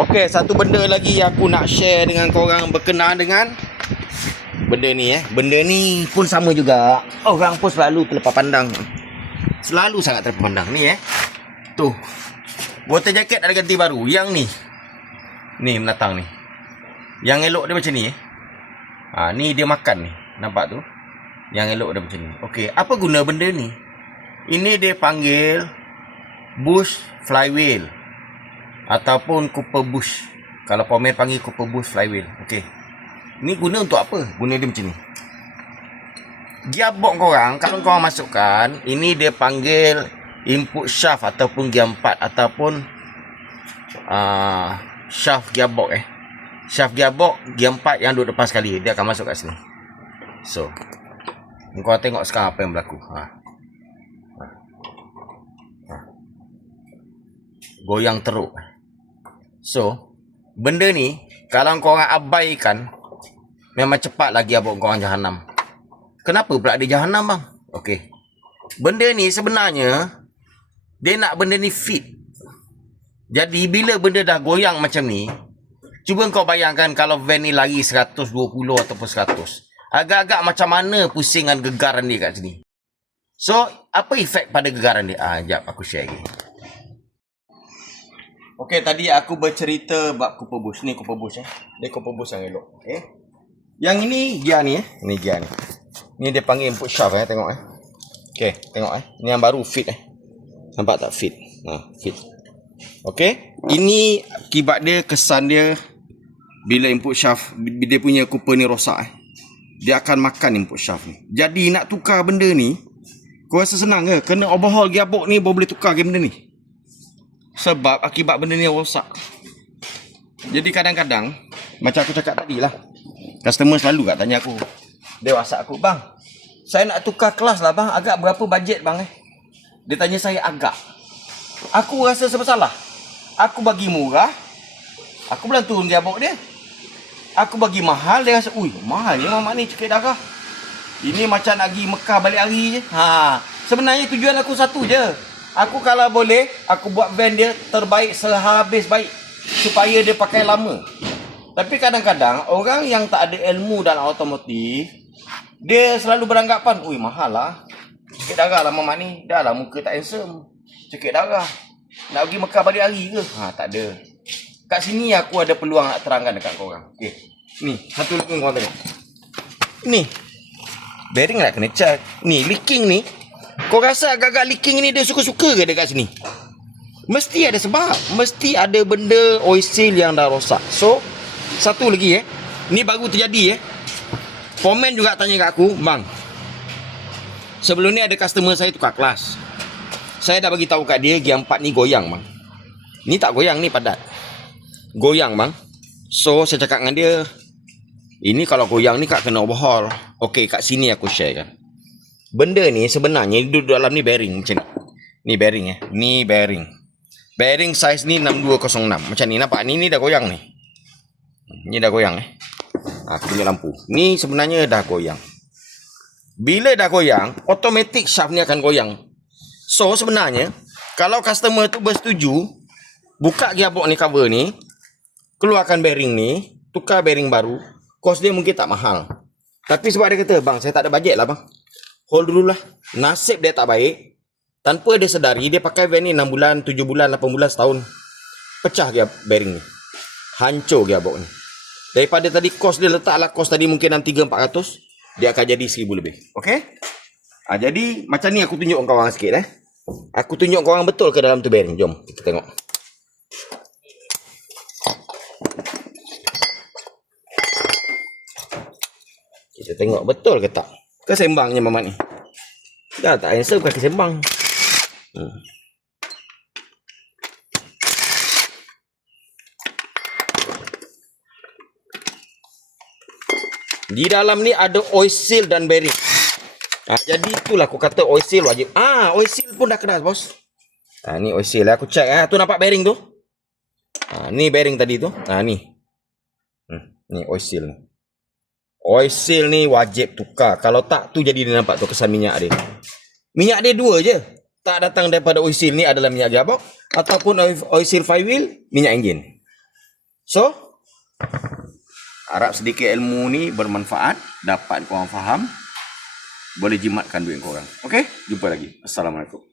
Okey, satu benda lagi yang aku nak share dengan korang berkenaan dengan benda ni Benda ni pun sama juga. Orang pun selalu terlepas pandang. Selalu sangat terlepas pandang ni Tu. Water jacket ada ganti baru. Yang ni. Ni menatang ni. Yang elok dia macam ni ni dia makan ni. Nampak tu? Yang elok dia macam ni. Okey, apa guna benda ni? Ini dia panggil bush flywheel ataupun Cooper bush. Kalau pemain panggil Cooper bush flywheel. Okey. Ni guna untuk apa? Guna dia macam ni. Gearbox korang, kalau korang masukkan, ini dia panggil input shaft ataupun gear 4 ataupun shaft gearbox Shaft gearbox gear 4 yang duduk depan sekali, dia akan masuk kat sini. So, kau tengok sekarang apa yang berlaku. Goyang teruk. So, benda ni kalau korang abaikan, memang cepat lagi abang korang jahanam. Kenapa pula dia jahanam bang? Okey. Benda ni sebenarnya dia nak benda ni fit. Jadi bila benda dah goyang macam ni, cuba kau bayangkan kalau van ni lari 120 ataupun 100. Agak-agak macam mana pusingan gegaran dia kat sini. So, apa efek pada gegaran dia? Sekejap aku share lagi. Okey, tadi aku bercerita bab Cooper bush. Ni Cooper bush Dia Cooper bush yang elok. Okey. Yang ini gear ni Ni gear ni. Ni dia panggil input shaft tengok Okey, tengok Ni yang baru fit Nampak tak fit? Fit. Okey. Ini akibat dia, kesan dia bila input shaft dia punya Cooper ni rosak dia akan makan input shaft ni. Jadi nak tukar benda ni, kau rasa senang ke? Kena overhaul gearbox ni baru boleh tukar benda ni. Sebab akibat benda ni rosak. Jadi kadang-kadang macam aku cakap tadi lah, customer selalu kat tanya aku. Dia WhatsApp aku, bang, saya nak tukar kelas lah bang, agak berapa bajet bang Dia tanya saya agak. Aku rasa bersalah. Aku bagi murah, aku bilang turun gearbox dia. Aku bagi mahal, dia rasa, ui, mahal ni mamak ni cekik darah. Ini macam nak pergi Mekah balik hari je. Sebenarnya tujuan aku satu je. Aku kalau boleh, aku buat van dia terbaik sehabis baik. Supaya dia pakai lama. Tapi kadang-kadang, orang yang tak ada ilmu dalam otomotif, dia selalu beranggapan, ui, mahal lah. Cekik darah lah mamak ni. Dah lah muka tak handsome. Cekik darah. Nak pergi Mekah balik hari ke? Tak ada. Kat sini aku ada peluang nak terangkan dekat korang. Okey. Ni, satu lagi korang tengok. Ni. Bearing nak kena check. Ni, leaking ni. Kau rasa agak-agak leaking ni dia suka-suka ke dekat sini? Mesti ada sebab. Mesti ada benda oil seal yang dah rosak. So, satu lagi ni baru terjadi Foreman juga tanya kat aku, bang, sebelum ni ada customer saya tukar kelas. Saya dah bagi tahu kat dia gear 4 ni goyang bang. Ni tak goyang, ni padat. Goyang bang. So saya cakap dengan dia, ini kalau goyang ni kak kena overhaul. Okey, kat sini aku share kan. Benda ni sebenarnya duduk dalam ni bearing macam ni. Ni bearing Ni bearing. Bearing size ni 6206. Macam ni nampak, ni dah goyang ni. Ni dah goyang aku tunjuk lampu. Ni sebenarnya dah goyang. Bila dah goyang, automatic shaft ni akan goyang. So sebenarnya kalau customer tu bersetuju, buka gearbox ni, cover ni, keluarkan bearing ni, tukar bearing baru, kos dia mungkin tak mahal. Tapi sebab dia kata, bang, saya tak ada bajet lah bang, hold dulu lah. Nasib dia tak baik, tanpa dia sedari, dia pakai van ni 6 bulan, 7 bulan, 8 bulan, setahun. Pecah gear bearing ni, hancur gearbox ni. Daripada tadi kos dia letaklah, kos tadi mungkin 300-400, dia akan jadi 1000 lebih. Okay. Jadi macam ni aku tunjuk korang sikit Aku tunjuk korang betul ke dalam tu bearing. Jom kita tengok. Kita tengok betul ke tak. Kesembangnya mamat ni. Dah tak answer, bukan kesembang. Di dalam ni ada oil seal dan bearing. Jadi itulah aku kata oil seal wajib. Oil seal pun dah kena bos. Ni oil seal aku check tu nampak bearing tu. Ni bearing tadi tu. Ni. Ni oil seal ni. Oil seal ni wajib tukar. Kalau tak tu jadi dia nampak tu kesan minyak dia. Minyak dia dua je. Tak datang daripada oil seal ni adalah minyak gearbox ataupun oil seal flywheel, minyak enjin. So, harap sedikit ilmu ni bermanfaat, dapat korang faham, boleh jimatkan duit korang. Okay? Jumpa lagi. Assalamualaikum.